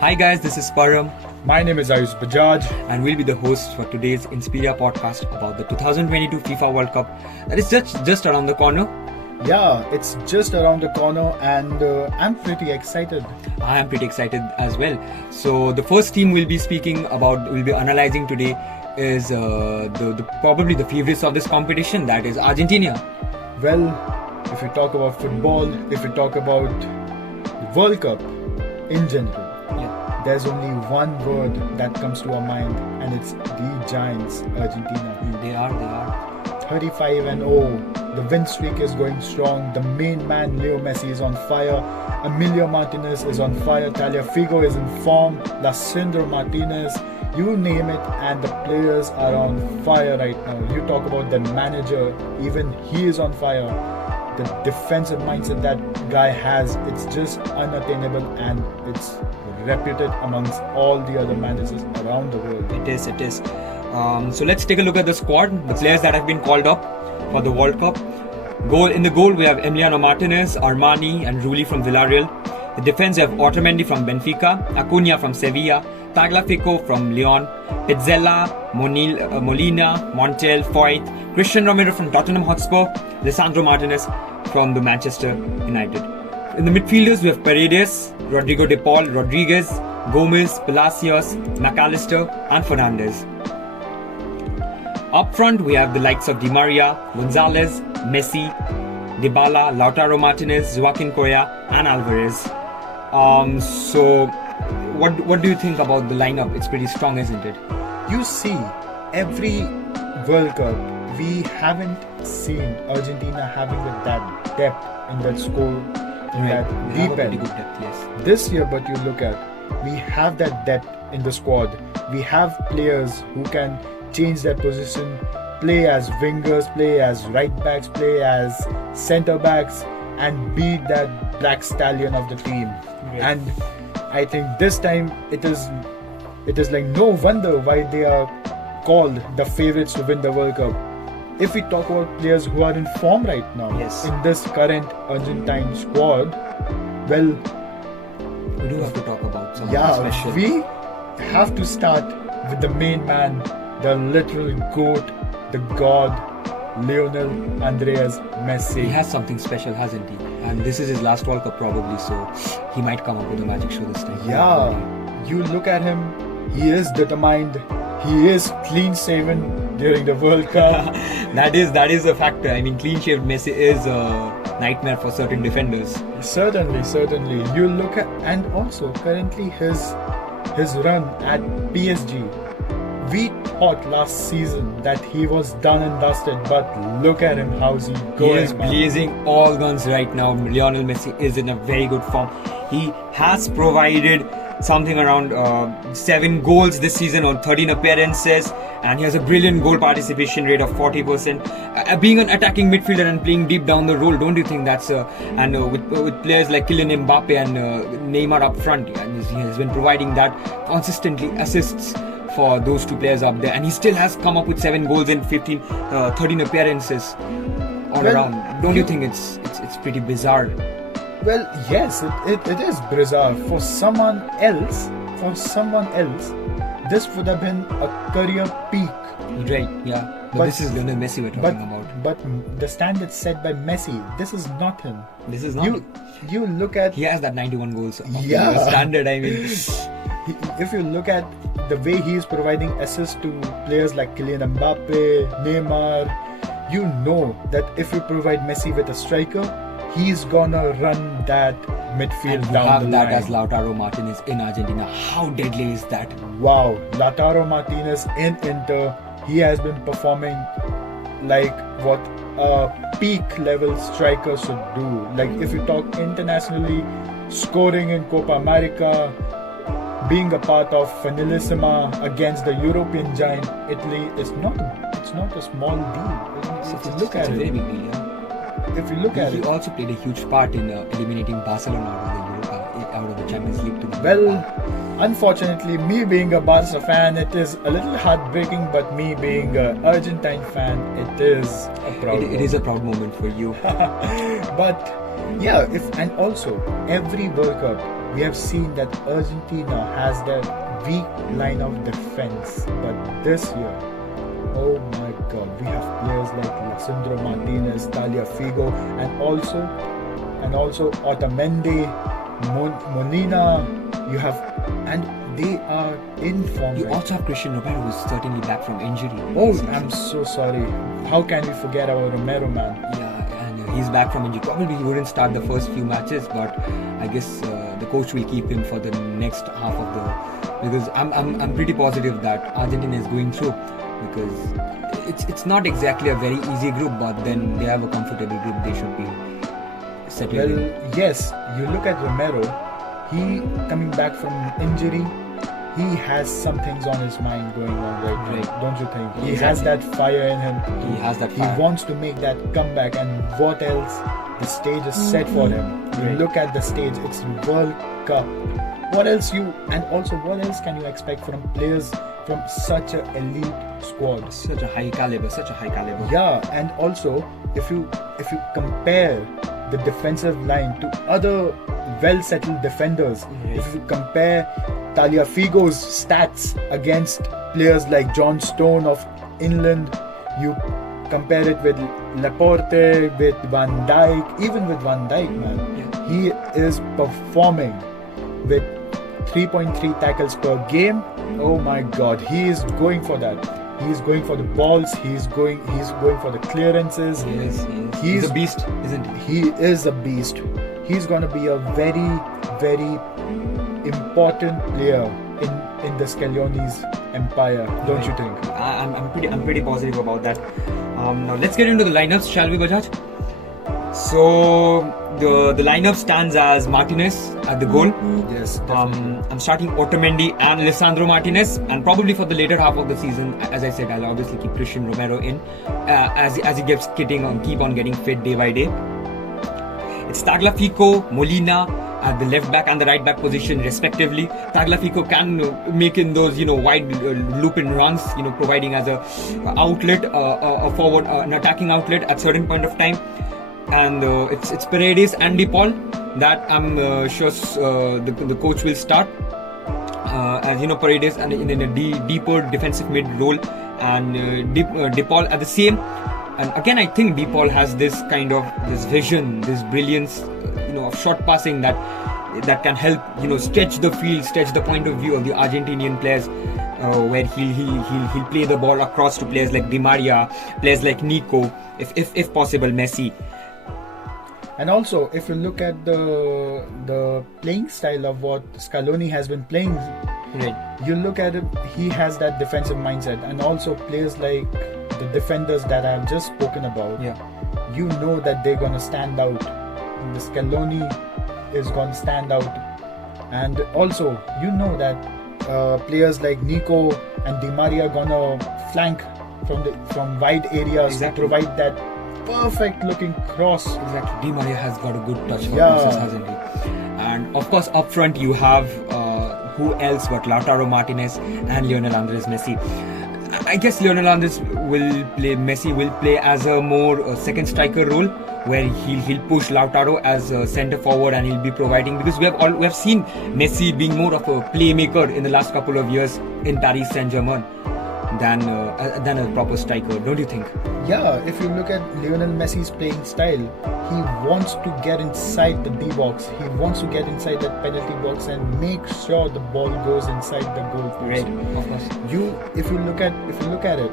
Hi guys, this is Param My name is Ayush Bajaj. and we'll be the hosts for today's Inspiria podcast about the 2022 FIFA World Cup that is just around the corner. Yeah, it's just around the corner and I'm pretty excited. I am pretty excited as well. So the first team we'll be analyzing today is probably the favorites of this competition, that is Argentina. Well, if we talk about football, if we talk about the World Cup in general, Yeah. there's only one word that comes to our mind and it's the Giants, Argentina. They are. 35-0. The win streak is going strong. The main man, Leo Messi, is on fire. Emilio Martinez is on fire. Taliafico is in form. Lacindro Martinez, you name it, and the players are on fire right now. You talk about the manager, even he is on fire. The defensive mindset that guy has, it's just unattainable and it's reputed amongst all the other managers around the world. It is. So let's take a look at the squad, the players that have been called up for the World Cup. In the goal, we have Emiliano Martinez, Armani and Rulli from Villarreal. The defense, we have Otamendi from Benfica, Acuna from Sevilla, Tagliafico from Lyon, Pizzella, Molina, Montiel, Foyt, Christian Romero from Tottenham Hotspur, Lisandro Martinez from the Manchester United. In the midfielders, we have Paredes, Rodrigo de Paul, Rodriguez, Gomez, Palacios, McAllister and Fernandez. Up front, we have the likes of Di Maria, Gonzalez, Messi, Dybala, Lautaro Martinez, Joaquin Correa and Alvarez. So what do you think about the lineup? It's pretty strong, isn't it? You see, every World Cup, we haven't seen Argentina having that depth in that score, in that We have a deep pretty end. good depth, yes. This year, but you look at, we have that depth in the squad. We have players who can change their position, play as wingers, play as right backs, play as centre backs, and be that black stallion of the team. Right. And I think this time it is like no wonder why they are called the favorites to win the World Cup. If we talk about players who are in form right now, Yes. in this current Argentine squad, well, We do have to talk about some special. we have to start with the main man, the literal goat, the god, Lionel Andreas Messi. He has something special, hasn't he? And this is his last World Cup probably, so he might come up with a magic show this time. Yeah, you look at him, he is determined, he is clean shaven during the World Cup. that is a factor. I mean, clean-shaved Messi is a nightmare for certain defenders. Certainly. You look at, and also currently his run at PSG. We thought last season that he was done and dusted, but look at him, how's he He going? is man? blazing all guns right now. Lionel Messi is in a very good form. He has provided something around 7 goals this season on 13 appearances, and he has a brilliant goal participation rate of 40%. Being an attacking midfielder and playing deep down the road, don't you think that's with players like Kylian Mbappe and Neymar up front, and he has been providing that consistently assists for those two players up there, and he still has come up with 7 goals in 13 appearances all Well, around. Don't you think it's pretty bizarre? Well, yes, it is bizarre. For someone else, this would have been a career peak. Right, yeah. But this is Lionel Messi we're talking about. But the standard set by Messi, this is not him. This is not. You look at, He has that 91 goals. Yeah. Standard, I mean. if you look at the way he is providing assists to players like Kylian Mbappe, Neymar, you know that if you provide Messi with a striker, he's gonna run that midfield And you down have the that line. as Lautaro Martinez in Argentina. How deadly is that? Wow, Lautaro Martinez in Inter, he has been performing like what a peak level striker should do. Like if you talk internationally, scoring in Copa America, being a part of Finalissima against the European giant Italy, it's not a small deal. If you look at it's a very it, big deal, yeah. if you look at He it, also played a huge part in eliminating Barcelona out of the Champions League. well, unfortunately, me being a Barca fan, it is a little heartbreaking, but me being an Argentine fan, it is a proud it is a proud moment for you. But yeah, and also every World Cup we have seen that Argentina has their weak line of defense, but this year, oh my God, we have players like Lisandro Martinez, Tagliafico, and also Otamendi, Molina. You have, and they are in form. You right also have Christian Romero, who's certainly back from injury. Oh, I'm so sorry. How can we forget about Romero, man? Yeah, and he's back from injury. Probably he wouldn't start the first few matches, but I guess the coach will keep him for the next half of the. Because I'm pretty positive that Argentina is going through, because it's not exactly a very easy group, but then they have a comfortable group. They should be settled. Well, in. yes, you look at Romero, he coming back from injury, he has some things on his mind going on right now, don't you think? He has that fire in him. He has that fire. He wants to make that comeback, and what else? The stage is set for him. You look at the stage, it's World Cup. What else can you expect from players from such an elite squad? Such a high caliber. Yeah, and also if you compare the defensive line to other well-settled defenders, if you compare Tagliafico's stats against players like John Stone of England, you compare it with Laporte, with Van Dijk, even with Van Dijk, man. Yeah. He is performing with 3.3 tackles per game. Oh my God, he is going for that. He is going for the balls. He's going for the clearances. Yes. He's a beast, isn't he? He is a beast. He's going to be a very, very important player in the Scaloni's empire, don't you think? I'm pretty positive about that. Now let's get into the lineups, shall we, Bajaj? So the lineup stands as Martinez at the goal. Yes, definitely. I'm starting Otamendi and Lisandro Martinez, and probably for the later half of the season, as I said, I'll obviously keep Christian Romero in as he keep on getting fit day by day. It's Tagliafico, Molina at the left back and the right back position respectively. Tagliafico can make in those wide loop-in runs, providing as a outlet, a forward, an attacking outlet at certain point of time. And it's Paredes and De Paul that I'm sure the coach will start. As Paredes and in a deeper defensive mid role, and De Paul at the same. And again, I think De Paul has this kind of this vision, this brilliance, of short passing that can help stretch the field, stretch the point of view of the Argentinian players, where he'll play the ball across to players like Di Maria, players like Nico, if possible Messi. And also, if you look at the playing style of what Scaloni has been playing, right, you look at it, he has that defensive mindset, and also players like the defenders that I have just spoken about, you know that they're gonna stand out. The Scaloni is gonna stand out, and also you know that players like Nico and Di Maria are gonna flank from wide areas to provide that perfect looking cross. Exactly. Di Maria has got a good touch for crosses, hasn't he? And of course, up front you have who else but Lautaro Martinez and Lionel Andres Messi. I guess Messi will play as a more second striker role, where he'll push Lautaro as a centre forward, and he'll be providing, because we have seen Messi being more of a playmaker in the last couple of years in Paris Saint-Germain than a proper striker, don't you think? Yeah, if you look at Lionel Messi's playing style, he wants to get inside the D-box. He wants to get inside that penalty box and make sure the ball goes inside the goal post. Right, of course. If you look at it,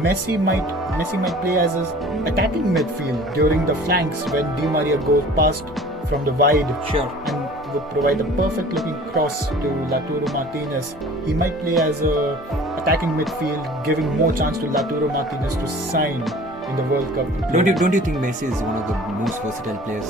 Messi might play as an attacking midfield during the flanks when Di Maria goes past from the wide. Sure. And would provide a perfect looking cross to Lautaro Martinez. He might play as a attacking midfield, giving more chance to Lautaro Martinez to sign in the World Cup. Don't you think Messi is one of the most versatile players?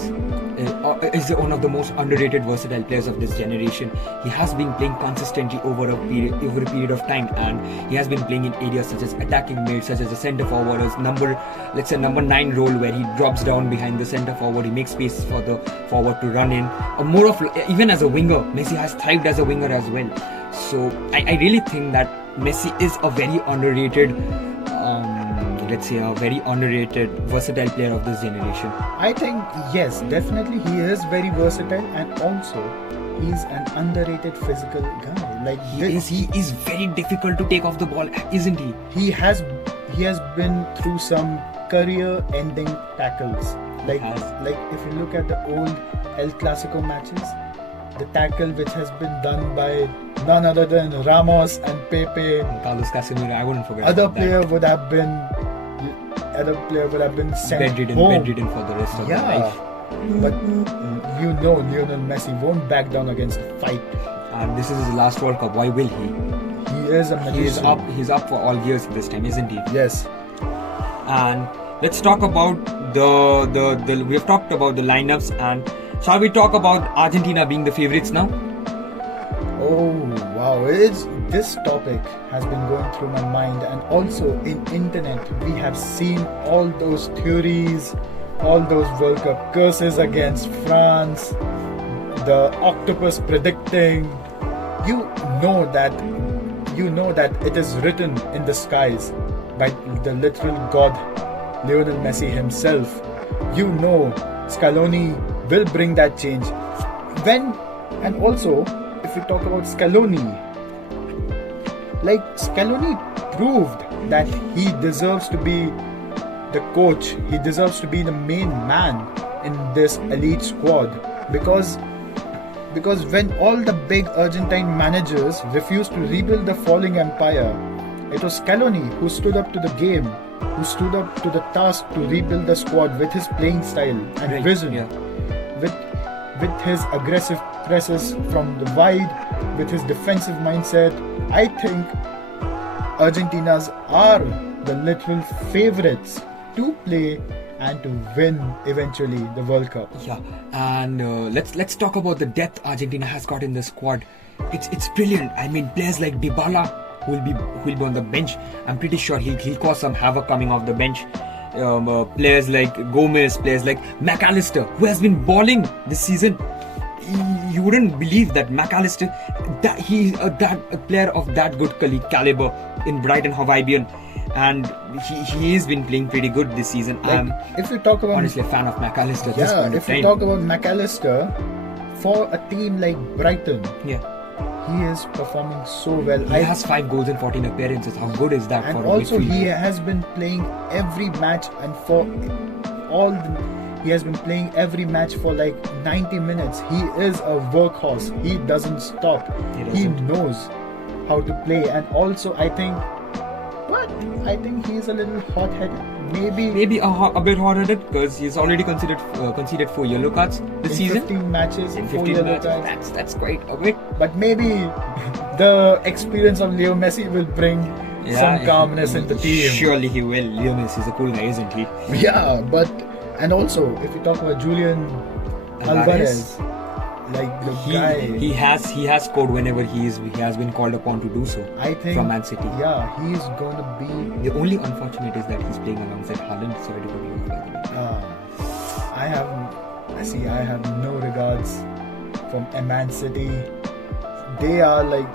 Is one of the most underrated versatile players of this generation. He has been playing consistently over a period of time, and he has been playing in areas such as attacking mid, such as a centre forward, as number 9 role, where he drops down behind the centre forward. He makes space for the forward to run in. More of even as a winger, Messi has thrived as a winger as well. So I really think that Messi is a very underrated let's say, a very underrated, versatile player of this generation. I think yes, definitely he is very versatile, and also he's an underrated physical guy. Like He is very difficult to take off the ball, isn't he? he has been through some career-ending tackles. Like if you look at the old El Clasico matches, the tackle which has been done by none other than Ramos and Pepe. Carlos Casemiro, I wouldn't forget. Other about player would have been sent bedridden for the rest of their life. But Lionel Messi won't back down against a fight. And this is his last World Cup. Why will he? He is a magician. He's up for all years this time, isn't he? Yes. And let's talk about the we have talked about the lineups, and shall we talk about Argentina being the favorites now? Oh wow, this topic has been going through my mind, and also in internet we have seen all those theories, all those World Cup curses against France, the octopus predicting. You know that it is written in the skies by the literal god Lionel Messi himself. You know Scaloni will bring that change. And also if we talk about Scaloni, like Scaloni proved that he deserves to be the coach, he deserves to be the main man in this elite squad, because when all the big Argentine managers refused to rebuild the falling empire, it was Scaloni who stood up to the game, who stood up to the task to rebuild the squad with his playing style and vision, with his aggressive presses from the wide, with his defensive mindset. I think Argentina's are the literal favorites to play and to win eventually the World Cup. Yeah, and let's talk about the depth Argentina has got in the squad. It's brilliant. I mean, players like Dybala who will be on the bench. I'm pretty sure he'll cause some havoc coming off the bench. Players like Gomez, players like McAllister, who has been balling this season. You wouldn't believe that McAllister, that he's a player of that good caliber in Brighton Hove Albion, and he has been playing pretty good this season. Like, if you talk about, honestly a fan of McAllister. At yeah, this point if of you time. talk about McAllister, for a team like Brighton, Yeah, he is performing so well. he has 5 goals and 14 appearances. How good is that And for a also midfield? he has been playing every match, and he has been playing every match for like 90 minutes. He is a workhorse. He doesn't stop. He knows how to play, and also I think he's a little hot-headed. Maybe a bit hot-headed, because he's already conceded 4 yellow cards this in season. 15 matches, In 4 15 yellow matches, cards. that's quite a bit. But maybe the experience of Leo Messi will bring some calmness in the team. Surely he will. Leo Messi is a cool guy, isn't he? Yeah, and also if you talk about Julian Alvarez, like the guy, he has scored whenever he has been called upon to do so. I think from Man City. Yeah, he's gonna be. The only unfortunate is that he's playing alongside Haaland. Sorry to cut you off, by the way. I have no regards from Man City. They are like,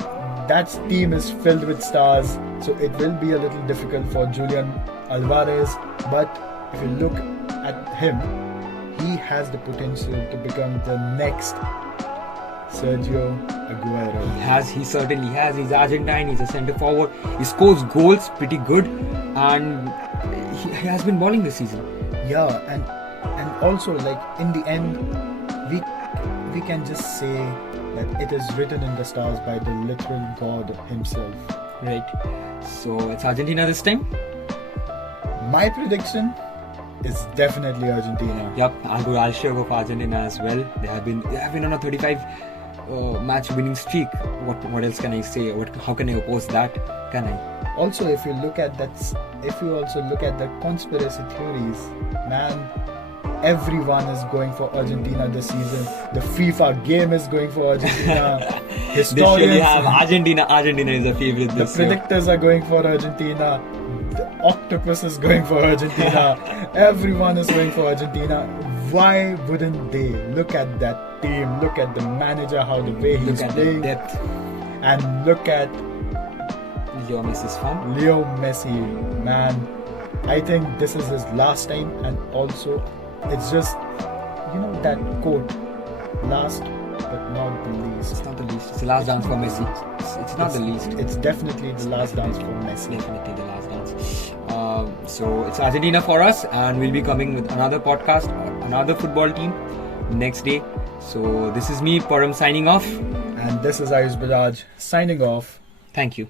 that team is filled with stars, so it will be a little difficult for Julian Alvarez. But if you look at him, he has the potential to become the next Sergio Aguero. He certainly has. He's Argentine. He's a centre forward. He scores goals pretty good, and he has been balling this season. Yeah, and also like in the end, we can just say that it is written in the stars by the literal God himself. Right. So it's Argentina this time. My prediction is definitely Argentina. Yep, I'll sure go for Argentina as well. They have been on a 35 match winning streak. What else can I say? How can I oppose that? Can I? Also, if you look at the conspiracy theories, man, everyone is going for Argentina this season. The FIFA game is going for Argentina. They surely have Argentina. Argentina is a favorite The this year. predictors are going for Argentina. The octopus is going for Argentina. Everyone is going for Argentina. Why wouldn't they? Look at that team. Look at the manager, how the way he's Look at playing, the depth. and look at Leo Messi's form. Leo Messi, man. I think this is his last time, and also it's just, that quote, last but not the least. It's not the least. It's the last dance for Messi. It's not the least. It's definitely the last dance for Messi. Definitely the last dance. So it's Argentina for us, and we'll be coming with another podcast, another football team next day. So this is me, Param, signing off. And this is Ayush Bajaj signing off. Thank you.